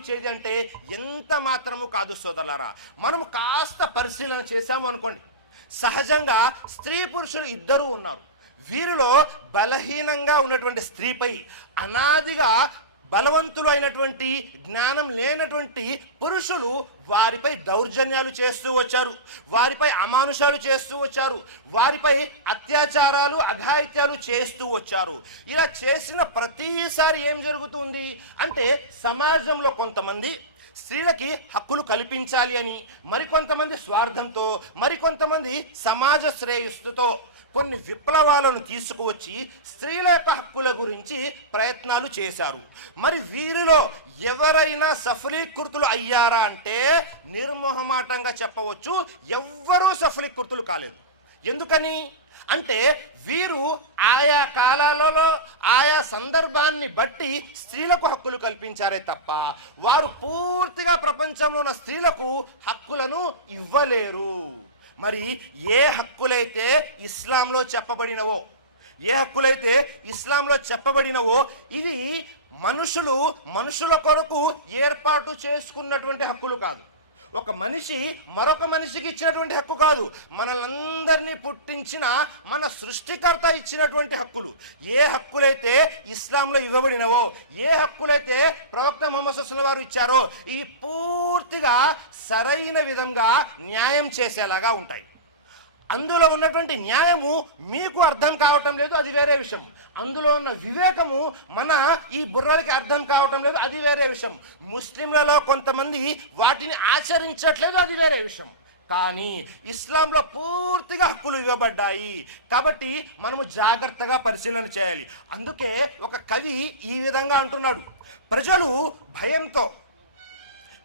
ఇచ్చేది అంటే ఎంత మాత్రము కాదు సోదరులారా. మనం కాస్త పరిశీలన చేసాము అనుకోండి, సహజంగా స్త్రీ పురుషులు ఇద్దరూ ఉన్నారు. వీరిలో బలహీనంగా ఉన్నటువంటి స్త్రీపై అనాదిగా బలవంతులు అయినటువంటి జ్ఞానం లేనటువంటి పురుషులు వారిపై దౌర్జన్యాలు చేస్తూ వచ్చారు, వారిపై అమానుషాలు చేస్తూ వచ్చారు, వారిపై అత్యాచారాలు అఘాయిత్యాలు చేస్తూ వచ్చారు. ఇలా చేసిన ప్రతిసారి ఏం జరుగుతుంది అంటే సమాజంలో కొంతమంది స్త్రీలకి హక్కులు కల్పించాలి అని, మరికొంతమంది స్వార్థంతో, మరికొంతమంది సమాజ శ్రేయస్సుతో కొన్ని విప్లవాలను తీసుకువచ్చి స్త్రీల యొక్క హక్కుల గురించి ప్రయత్నాలు చేశారు. మరి వీరిలో ఎవరైనా సఫలీకృతులు అయ్యారా అంటే నిర్మోహమాటంగా చెప్పవచ్చు, ఎవ్వరూ సఫలీకృతులు కాలేదు. ఎందుకని అంటే వీరు ఆయా కాలాలలో ఆయా సందర్భాన్ని బట్టి స్త్రీలకు హక్కులు కల్పించారే తప్ప వారు పూర్తిగా ప్రపంచంలో ఉన్న స్త్రీలకు హక్కులను ఇవ్వలేరు. మరి ఏ హక్కులైతే ఇస్లాంలో చెప్పబడినవో, ఇవి మనుషుల కొరకు ఏర్పాటు చేసుకున్నటువంటి హక్కులు కాదు. ఒక మనిషి మరొక మనిషికి ఇచ్చినటువంటి హక్కు కాదు, మనలందరినీ పుట్టించిన మన సృష్టికర్త ఇచ్చినటువంటి హక్కులు. ఏ హక్కులైతే ఇస్లాంలో ఇవ్వబడినవో, ఏ హక్కులైతే ప్రవక్త ముహమ్మద్ సల్లల్లాహు అలైహి వసల్లం వారు ఇచ్చారో, ఇవి పూర్తిగా సరైన విధంగా న్యాయం చేసేలాగా ఉంటాయి. అందులో ఉన్నటువంటి న్యాయము మీకు అర్థం కావటం లేదు, అది వేరే విషయం. అందులో ఉన్న వివేకము మన ఈ బుర్రలకి అర్థం కావటం లేదు, అది వేరే విషయం. ముస్లింలలో కొంతమంది వాటిని ఆచరించట్లేదు, అది వేరే విషయం. కానీ ఇస్లాంలో పూర్తిగా హక్కులు ఇవ్వబడ్డాయి కాబట్టి మనము జాగ్రత్తగా పరిశీలన చేయాలి. అందుకే ఒక కవి ఈ విధంగా అంటున్నాడు,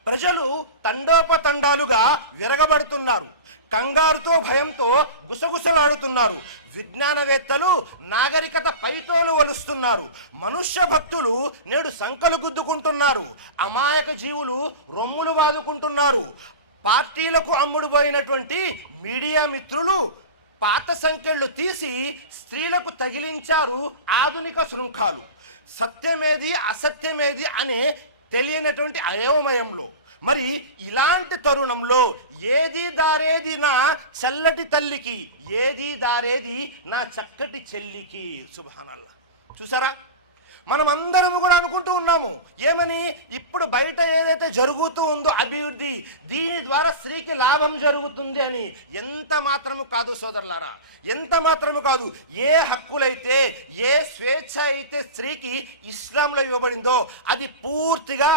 ప్రజలు తండోపతండాలుగా విరగబడుతున్నారు, కంగారుతో భయంతో గుసగుసలాడుతున్నారు, విజ్ఞానవేత్తలు నాగరికత పైటోలు వలుస్తున్నారు, మనుష్య భక్తులు నేడు సంకలు గుద్దుకుంటున్నారు, అమాయక జీవులు రొమ్ములు వాదుకుంటున్నారు, పార్టీలకు అమ్ముడుపోయినటువంటి మీడియా మిత్రులు పాత సంఖ్యలు తీసి స్త్రీలకు తగిలించారు ఆధునిక శృంఖాలు, సత్యమేది అసత్యమేది అనే తెలియనటువంటి అయోమయంలో. మరి ఇలాంటి తరుణంలో ఏది దారేది నా చల్లటి తల్లికి, ఏది దారేది నా చక్కటి చెల్లికి. సుబ్హానల్లాహ్. చూసారా, మనం అందరము కూడా అనుకుంటూ ఉన్నాము ఏమని, ఇప్పుడు బయట ఏదైతే జరుగుతూ ఉందో అభివృద్ధి, దీని ద్వారా స్త్రీకి లాభం జరుగుతుంది అని. ఎంత మాత్రము కాదు సోదరులారా, ఎంత మాత్రము కాదు. ఏ హక్కులైతే, ఏ స్వేచ్ఛ అయితే స్త్రీకి ఇస్లాంలో ఇవ్వబడిందో అది పూర్తిగా